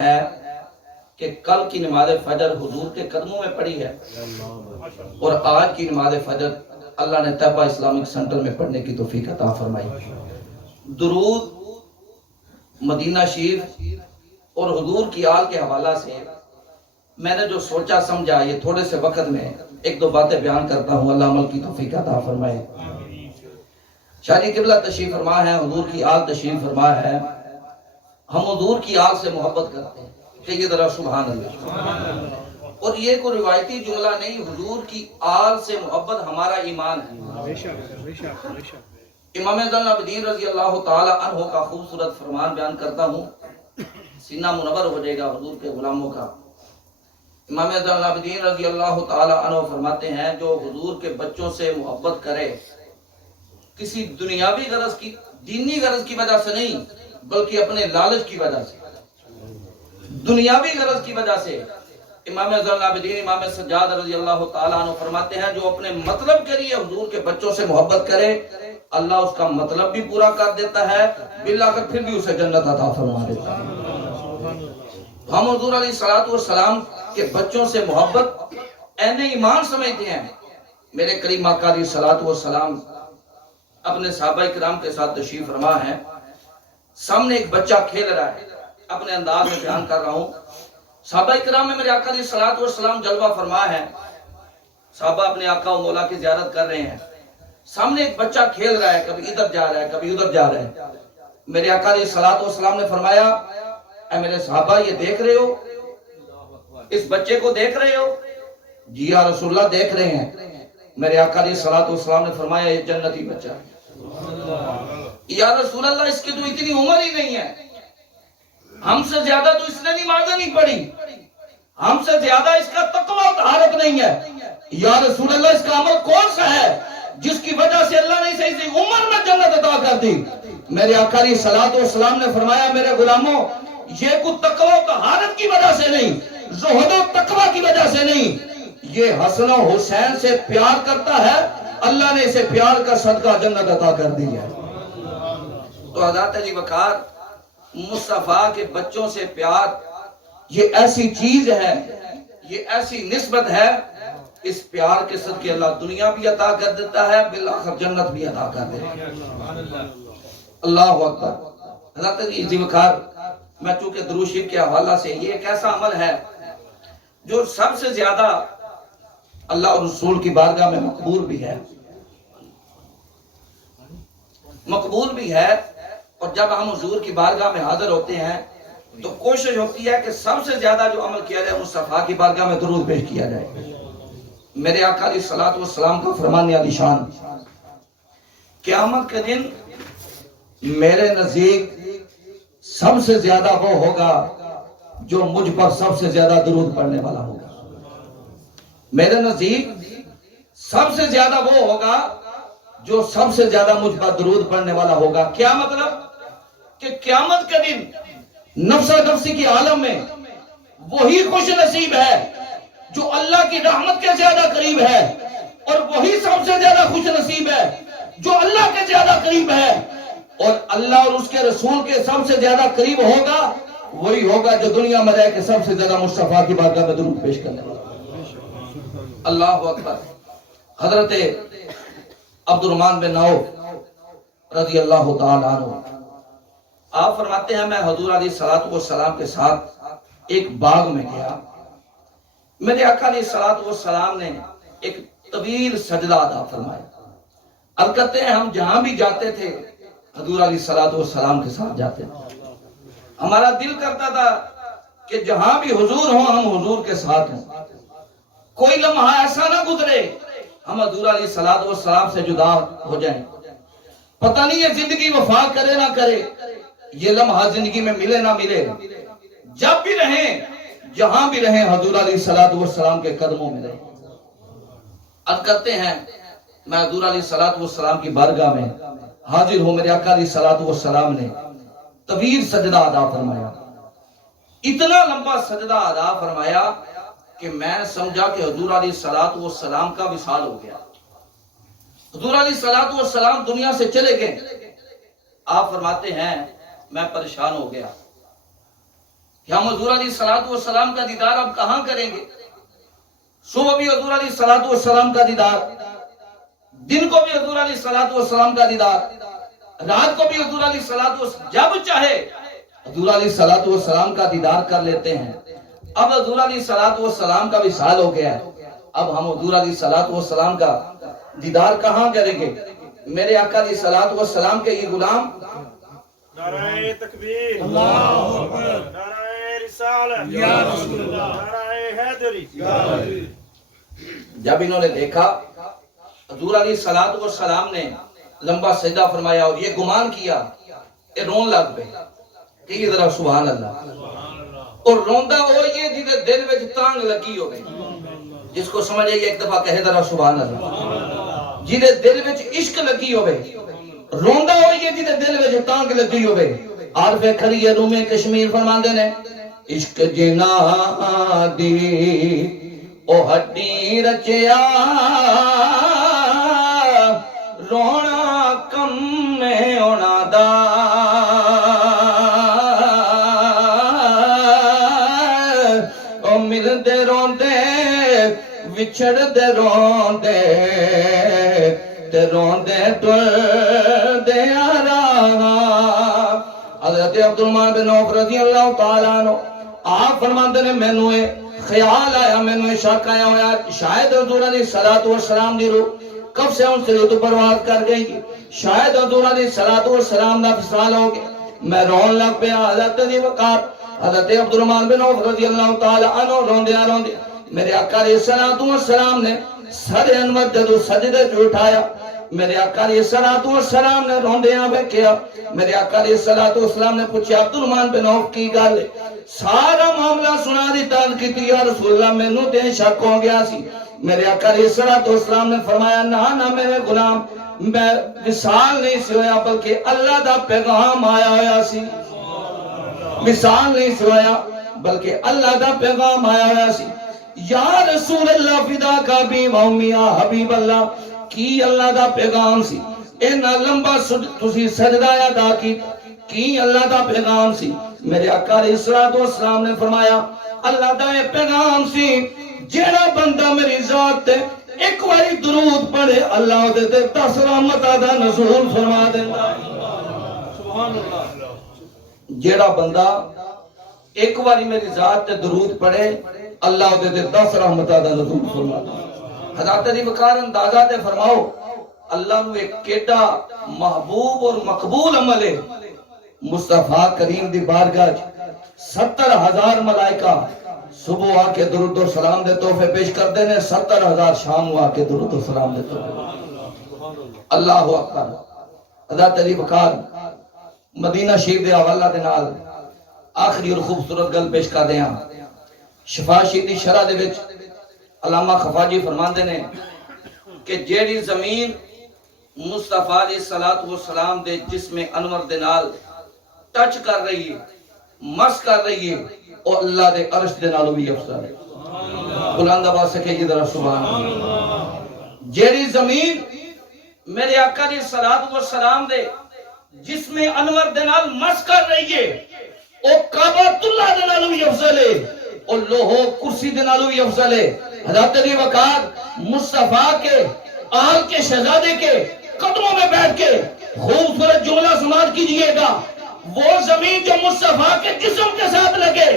ہے کہ کل کی نماز فجر حضور کے قدموں میں پڑھی ہے اور آج کی نماز فجر اللہ نے طیبہ اسلامک سینٹر میں پڑھنے کی توفیق عطا فرمائی۔ درود مدینہ شریف اور حضور کی آل کے حوالہ سے میں نے جو سوچا سمجھا، یہ تھوڑے سے وقت میں ایک دو باتیں بیان کرتا ہوں، اللہ عمل کی توفیق عطا فرمائے۔ شاہی قبلہ تشریف فرما ہے، حضور کی آل تشریف فرما ہے، ہم حضور کی آل سے محبت کرتے ہیں کہ یہ ذرا سبحان اللہ۔ اور یہ کوئی روایتی جملہ نہیں، حضور کی آل سے محبت ہمارا ایمان ہے۔ امام زین العابدین رضی اللہ تعالی عنہ کا خوبصورت فرمان بیان کرتا ہوں، سینہ منور ہو جائے گا حضور کے غلاموں کا۔ امام زین العابدین رضی اللہ تعالی عنہ فرماتے ہیں، جو حضور کے بچوں سے محبت کرے کسی دنیاوی غرض کی، دینی غرض کی وجہ سے نہیں بلکہ اپنے لالچ کی وجہ سے، دنیاوی غرض کی وجہ سے، امام زین العابدین امام سجاد رضی اللہ تعالیٰ عنہ فرماتے ہیں، جو اپنے مطلب کے لیے حضور کے بچوں سے محبت کرے اللہ اس کا مطلب بھی پورا کر دیتا ہے، بالآخر پھر بھی اسے جنت عطا فرما دیتا ہے۔ ہم حضور علیہ الصلوۃ والسلام کے بچوں سے محبت عین ایمان سمجھتے ہیں۔ میرے کریم آقا علیہ الصلوۃ والسلام اپنے صحابہ کرام کے ساتھ تشریف فرما ہے، سامنے ایک بچہ کھیل رہا ہے، اپنے انداز میں بیان کر رہا ہوں۔ صحابہ کرام میں میرے آقا علیہ الصلوۃ والسلام جلوہ فرما ہے، صحابہ اپنے آقا و مولا کی زیارت کر رہے ہیں، سامنے ایک بچہ کھیل رہا ہے، کبھی ادھر جا رہا ہے کبھی ادھر جا رہا ہے۔ میرے آقا علیہ الصلوۃ والسلام نے فرمایا، اے میرے صحابہ یہ دیکھ رہے ہو، اس بچے کو دیکھ رہے ہو؟ جی یا رسول اللہ دیکھ رہے ہیں۔ میرے آقا علیہ الصلوۃ والسلام نے فرمایا یہ جنتی بچہ ہے۔ یا رسول اللہ اس کی تو اتنی عمر ہی نہیں ہے، ہم سے زیادہ تو اس نے نمازیں نہیں پڑھی، ہم سے زیادہ اس کا تقوی و طہارت نہیں ہے، یا رسول اللہ اس کا عمل کون سا ہے جس کی وجہ سے اللہ نے اسے اسی عمر میں جنت عطا کر دی؟ میرے آقا علیہ الصلوۃ والسلام نے فرمایا، میرے غلاموں یہ کوئی تقوی و طہارت کی وجہ سے نہیں، زہد و تقوی کی وجہ سے نہیں، یہ حسن و حسین سے پیار کرتا ہے، اللہ نے اسے پیار کا صدقہ جنت عطا کر دی ہے۔ تو حضرت علی وقار مصطفیٰ کے بچوں سے پیار یہ ایسی چیز ہے، یہ ایسی نسبت ہے، اس پیار کے صدقے اللہ دنیا بھی عطا کر دیتا ہے، بالآخر جنت بھی عطا کر دیتا ہے۔ اللہ اکبر۔ حضرت علی وقار، میں چونکہ درود شریف کے حوالہ سے، یہ ایک ایسا عمل ہے جو سب سے زیادہ اللہ اور رسول کی بارگاہ میں مقبول بھی ہے، مقبول بھی ہے۔ اور جب ہم حضور کی بارگاہ میں حاضر ہوتے ہیں تو کوشش ہوتی ہے کہ سب سے زیادہ جو عمل کیا جائے مصطفیٰ کی بارگاہ میں درود پیش کیا جائے۔ میرے آقا علیہ الصلوۃ والسلام کا فرمان عالی شان، قیامت کے دن میرے نزدیک سب سے زیادہ وہ ہوگا جو مجھ پر سب سے زیادہ درود پڑھنے والا ہوگا۔ میرے نزدیک سب سے زیادہ وہ ہوگا جو سب سے زیادہ مجھ پر درود پڑھنے والا ہوگا۔ کیا مطلب؟ کہ قیامت کے دن نفسا نفسی کی عالم میں وہی خوش نصیب ہے جو اللہ کی رحمت کے زیادہ قریب ہے، اور وہی سب سے زیادہ خوش نصیب ہے جو اللہ کے زیادہ قریب ہے، اور اللہ اور اس کے رسول کے سب سے زیادہ قریب ہوگا وہی ہوگا جو دنیا میں رہ کے سب سے زیادہ مصطفیٰ کی بارگاہ میں درود پیش کرنے والا۔ اللہ اکبر۔ حضرت عبد الرحمن بن عوف رضی اللہ تعالی عنہ، آپ فرماتے ہیں، میں حضور علیہ الصلوۃ والسلام کے ساتھ ایک باغ میں گیا، میرے آقا علیہ الصلوۃ والسلام نے ایک طویل سجدہ ادا فرمایا۔ اب کہتے ہیں ہم جہاں بھی جاتے تھے حضور علیہ الصلوۃ والسلام کے ساتھ جاتے تھے، ہمارا دل کرتا تھا کہ جہاں بھی حضور ہوں ہم حضور کے ساتھ ہوں، کوئی لمحہ ایسا نہ گزرے ہم حضور علیہ الصلوۃ والسلام سے جدا ہو جائیں۔ پتہ نہیں یہ زندگی وفا کرے نہ کرے، یہ لمحہ زندگی میں ملے نہ ملے، جب بھی رہیں جہاں بھی رہیں حضور علیہ الصلوۃ والسلام کے قدموں میں رہیں۔ عرض کرتے ہیں میں حضور علیہ الصلوۃ والسلام کی بارگاہ میں حاضر ہوں، میرے آقا علیہ الصلوۃ والسلام نے طویل سجدہ ادا فرمایا، اتنا لمبا سجدہ ادا فرمایا کہ میں سمجھا کہ حضور علیہ الصلوۃ والسلام کا وصال ہو گیا، حضور علیہ الصلوۃ والسلام دنیا سے چلے گئے۔ آپ فرماتے ہیں میں پریشان ہو گیا، کہ ہم حضور علیہ الصلوۃ والسلام کا دیدار اب کہاں کریں گے؟ صبح بھی حضور علیہ الصلوۃ والسلام کا دیدار، دن کو بھی حضور علیہ الصلوۃ والسلام کا دیدار، رات کو بھی حضور علیہ الصلوۃ والسلام، جب چاہے حضور علیہ الصلوۃ والسلام کا دیدار کر لیتے ہیں۔ اب حضور علیہ الصلوۃ والسلام کا وصال ہو گیا ہے، اب ہم حضور علیہ الصلوۃ والسلام کا دیدار کہاں کریں گے؟ میرے آقا علیہ الصلوۃ والسلام کے یہ غلام، نعرہ تکبیر، اللہ اکبر، نعرہ رسالت، یا رسول اللہ، نعرہ حیدری، جب انہوں نے دیکھا حضور علیہ الصلوۃ والسلام نے لمبا سجدہ فرمایا اور یہ گمان کیا، یہ رون لگ پے کہ یہ ذرا سبحان اللہ، اور روندا وہ یہ جدے دل وچ تانگ لگی ہوے، جس کو سمجھے ایک دفعہ کہے ذرا سبحان اللہ، جدے دل وچ عشق لگی ہوے، روندا وہ یہ جدے دل وچ تانگ لگی ہوے۔ عارف کھڑی روم کشمیر فرماندے نے، عشق جنا دی او ہڈی رچیا، رونا کم میں اونا دا، او ملدے روندے وچھڑ دے روندے تے روندے ٹر دے آرانا۔ حضرت عبدالرحمن بن عوف رضی اللہ تعالیٰ عنہ آپ فرماتے ہیں مینوں خیال آیا، مینوں شک آیا ہوا شاید حضور علیہ الصلوۃ والسلام دی روح کب سے ان سے تو پرواز کر گئی، شاید حضور علیہ الصلوۃ والسلام دا وصال ہو گیا۔ میں رون لگ پیا۔ حضرت علی وقار حضرت عبدالرحمن بن عوف رضی اللہ تعالی عنہ روندیا روندے میرے آقا علیہ الصلوۃ والسلام نے سر انور جدو سجدے جو اٹھایا، میرے آقا علیہ الصلوۃ والسلام نے روندیاں بیٹھیا۔ میرے آقا علیہ الصلوۃ والسلام نے پوچھا عبدالرحمن بن عوف کی گل ہے؟ سارا معاملہ سنا دیتا کہ یا رسول اللہ مینوں تے شک ہو گیا سی۔ میرے آقا علیہ الصلوۃ والسلام نے فرمایا نہ میرے غلام، میں وصال نہیں سی ہویا بلکہ اللہ دا پیغام آیا ہویا سی۔ وصال نہیں سی ہویا بلکہ اللہ دا پیغام آیا ہویا سی۔ یا رسول اللہ فدا کا بھی مومیا حبیب اللہ، کی اللہ دا پیغام سی؟ اینا لمبا تسی سجدہ ادا کی اللہ دا پیغام سی؟ میرے آقا علیہ الصلوۃ والسلام نے فرمایا اللہ دا یہ پیغام سی جیڑا بندہ میری ذات تے ایک واری درود پڑھے اللہ دے تے 10 رحمتاں دا نزول فرما دیندا ہے۔ سبحان اللہ۔ جیڑا بندہ ایک واری میری ذات تے درود پڑھے اللہ دے تے 10 رحمتاں دا نزول فرما دیندا ہے۔ حضرت علی وقار اندازہ تے فرماؤ اللہ نو ایک کیڈا محبوب اور مقبول عمل ہے، مصطفیٰ کریم دی بارگاہ 70,000 ملائکہ صبح آ کے درود و سلام دے تحفے پیش کرتے ہیں، 70,000 شام آ کے درود و سلام دے تحفے۔ اللہ اکبر۔ حضرت علی وقار مدینہ شریف دے حوالہ دے نال آخری اور خوبصورت گل پیش کر دیاں۔ شفا شیدی شرح دے وچ علامہ خفاجی فرماندے نے کہ جیڑی زمین مصطفیٰ علیہ الصلوۃ والسلام دے جسم انور دے نال ٹچ کر رہی ہے، مس کر رہی ہے، اور اللہ دے عرش دے نالوں بھی افضل ہے۔ بلند آواز سے کہیے ذرا سبحان اللہ۔ جیڑی زمین میرے آقا علیہ الصلوۃ والسلام دے جسم انور دے نال مس کر رہی ہے، او کعبۃ اللہ دے نالوں بھی افضل ہے، اور لوہو کرسی دے نالوں بھی افضل ہے۔ حضرت علی وقار مصطفیٰ کے آل کے شہزادے کے قدموں میں بیٹھ کے خوبصورت جملہ سماعت کیجئے گا، وہ زمین جو مصطفیٰ کے جسم کے ساتھ لگے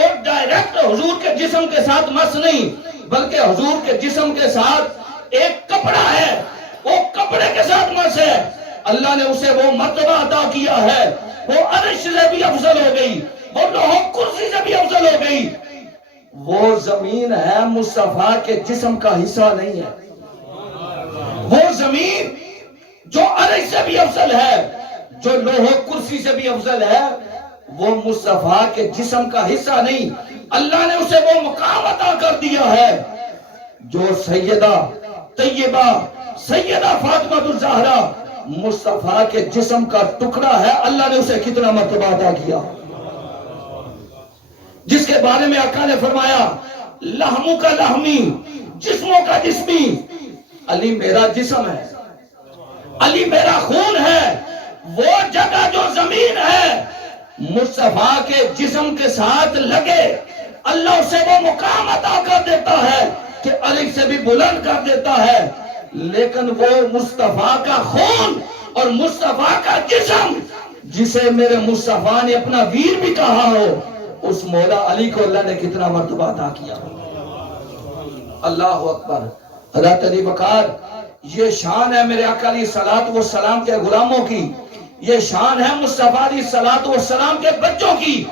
اور ڈائریکٹ حضور کے جسم کے ساتھ مس نہیں بلکہ حضور کے جسم کے ساتھ ایک کپڑا ہے، وہ کپڑے کے ساتھ مس ہے، اللہ نے اسے وہ مرتبہ عطا کیا ہے، وہ عرش سے بھی افضل ہو گئی، وہ لوح کرسی سے بھی افضل ہو گئی۔ وہ زمین ہے مصطفیٰ کے جسم کا حصہ نہیں ہے، وہ زمین جو عرش سے بھی افضل ہے، جو لوح کرسی سے بھی افضل ہے، وہ مصطفیٰ کے جسم کا حصہ نہیں، اللہ نے اسے وہ مقام عطا کر دیا ہے جو سیدہ طیبہ سیدہ فاطمہ الزہرا مصطفیٰ کے جسم کا ٹکڑا ہے، اللہ نے اسے کتنا مرتبہ عطا کیا، جس کے بارے میں آقا نے فرمایا لحموں کا لحمی جسموں کا جسمی، علی میرا جسم ہے، علی میرا خون ہے، وہ جگہ جو زمین ہے مصطفیٰ کے جسم کے ساتھ لگے اللہ اسے وہ مقام عطا کر دیتا ہے کہ علی سے بھی بلند کر دیتا ہے. لیکن وہ مصطفیٰ کا خون اور مصطفیٰ کا جسم جسے میرے مصطفیٰ نے اپنا ویر بھی کہا ہو, اس مولا علی کو اللہ نے کتنا مرتبہ عطا کیا. اللہ اکبر. حضرت علی وقار, یہ شان ہے میرے آقا علیہ الصلوۃ والسلام کے غلاموں کی, یہ شان ہے مصطفیٰ علیہ الصلوۃ والسلام کے بچوں کی.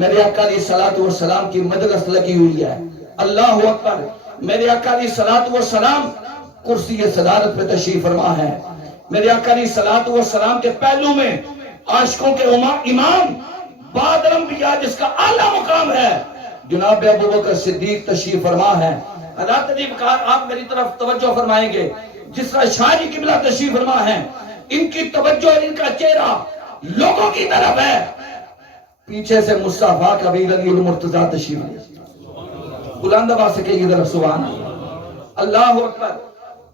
میرے آقا علیہ الصلوۃ والسلام کی مجلس لگی ہوئی ہے. اللہ اکبر. میرے آقا علیہ الصلوۃ والسلام کرسی صدارت پہ تشریف فرما ہے. میرے آقا علیہ الصلوۃ والسلام کے پہلو میں عاشقوں کے امام بعد الانبیاء جس کا اعلیٰ مقام ہے جناب ابو بکر صدیق تشریف فرما ہے. حضرت علی وقار, آپ میری طرف توجہ فرمائیں گے. جس طرح شاہ جی قبلہ تشریف فرما ہے, ان کی توجہ, ان کا چہرہ لوگوں کی طرف ہے. پیچھے سے مصطفیٰ کا بھی علی المرتضیٰ تشریف ہے. بلند آواز سے کہیے ذرا سبحان اللہ. اللہ اکبر.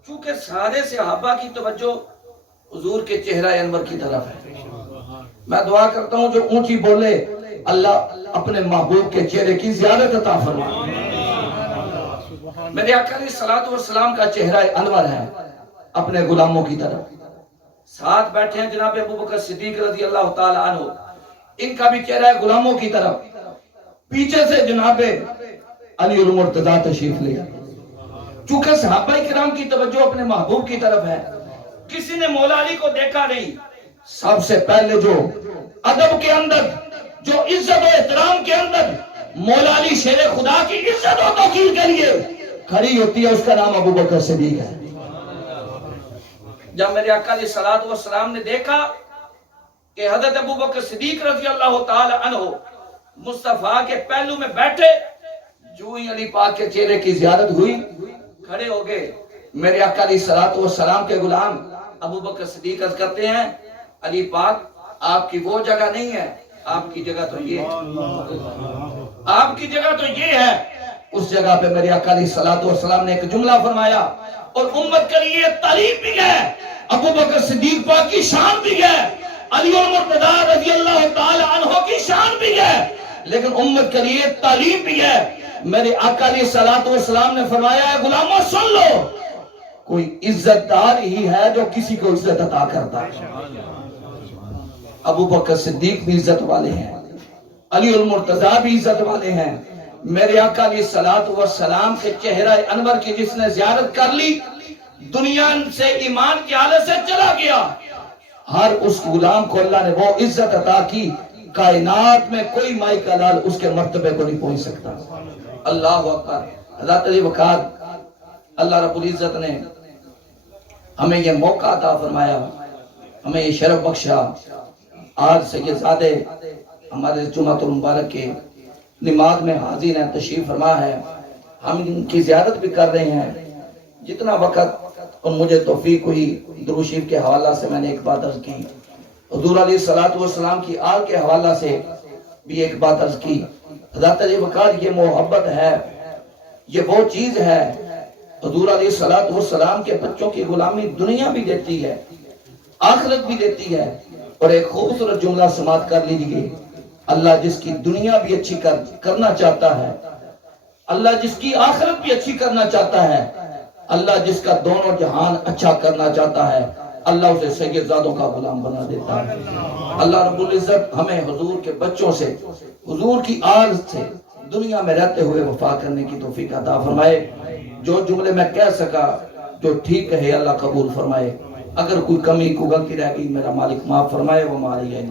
چونکہ سارے صحابہ کی توجہ حضور کے چہرہ انور کی طرف ہے, میں دعا کرتا ہوں جو اونچی بولے اللہ اپنے محبوب کے چہرے کی زیارت عطا فرمائے. میرے آقا علیہ الصلوۃ والسلام کا چہرہ انور ہے اپنے غلاموں کی طرف. ساتھ بیٹھے ہیں جناب ابو بکر صدیق رضی اللہ تعالی عنہ, ان کا بھی چہرہ ہے غلاموں کی طرف. پیچھے سے جناب علی المرتضیٰ تشریف لے. چونکہ صحابہ کرام کی توجہ اپنے محبوب کی طرف ہے, کسی نے مولا علی کو دیکھا نہیں. سب سے پہلے جو ادب کے اندر, جو عزت و احترام کے اندر مولا علی شیر خدا کی عزت و توقیر کے لیے کھڑی ہوتی ہے, اس کا نام ابو بکر صدیق ہے. جب میرے آقا علیہ الصلوۃ والسلام نے دیکھا کہ حضرت ابو بکر صدیق رضی اللہ تعالی عنہ مصطفیٰ کے پہلو میں بیٹھے, جو ہی علی پاک کے چہرے کی زیارت ہوئی, کھڑے ہو گئے. میرے آقا علیہ الصلوۃ والسلام کے غلام ابو بکر صدیق عرض کرتے ہیں, علی پاک آپ کی وہ جگہ نہیں ہے, آپ کی جگہ تو یہ ہے, آپ کی جگہ تو یہ ہے. اس جگہ پہ میرے آقا علیہ الصلوۃ والسلام نے ایک جملہ فرمایا اور امت کے لیے تعلیم بھی ہے, ابو بکر صدیق پاک کی شان بھی ہے, علی المرتضیٰ رضی اللہ تعالی عنہ کی شان بھی ہے, لیکن امت کے لیے تعلیم بھی ہے. میرے آقا علیہ الصلوۃ والسلام نے فرمایا ہے غلاموں سن لو, کوئی عزت دار ہی ہے جو کسی کو عزت عطا کرتا ہے. ابو بکر صدیق بھی عزت والے ہیں, علی المرتضیٰ بھی عزت والے ہیں. میرے آقا علیہ الصلوۃ والسلام کے چہرہ انور کی جس نے زیارت کر لی, دنیا سے ایمان کی حالت سے چلا گیا. ہر اس غلام کو اللہ نے وہ عزت عطا کی, کائنات میں کوئی مائی کا لال اس کے مرتبے کو نہیں پہنچ سکتا. اللہ اکبر. حضرت علی وقار, اللہ رب العزت نے ہمیں یہ موقع عطا فرمایا, ہمیں یہ شرف بخشا. آج سیدزادے ہمارے جمعۃ المبارک کے نماز میں حاضر ہیں, تشریف فرما ہے, ہم ان کی زیارت بھی کر رہے ہیں. جتنا وقت اور مجھے توفیق ہوئی, درود شریف کے حوالہ سے میں نے ایک بات عرض کی, حضور علیہ الصلوۃ والسلام کی آل کے حوالہ سے بھی ایک بات عرض کی. حضرت علی وقار, یہ محبت ہے, یہ وہ چیز ہے. حضور علیہ الصلوۃ والسلام کے بچوں کی غلامی دنیا بھی دیتی ہے, آخرت بھی دیتی ہے. اور ایک خوبصورت جملہ سماعت کر لیجئے, اللہ جس کی دنیا بھی اچھی کرنا چاہتا ہے, اللہ جس کی آخرت بھی اچھی کرنا چاہتا ہے, اللہ جس کا دونوں جہان اچھا کرنا چاہتا ہے, اللہ اسے سیدزادوں کا غلام بنا دیتا ہے. اللہ رب العزت ہمیں حضور کے بچوں سے, حضور کی آل سے دنیا میں رہتے ہوئے وفا کرنے کی توفیق عطا فرمائے. جو جملے میں کہہ سکا, جو ٹھیک ہے اللہ قبول فرمائے. اگر کوئی کمی کوئی غلطی رہ گئی میرا مالک معاف فرمائے. وہ مالی ہے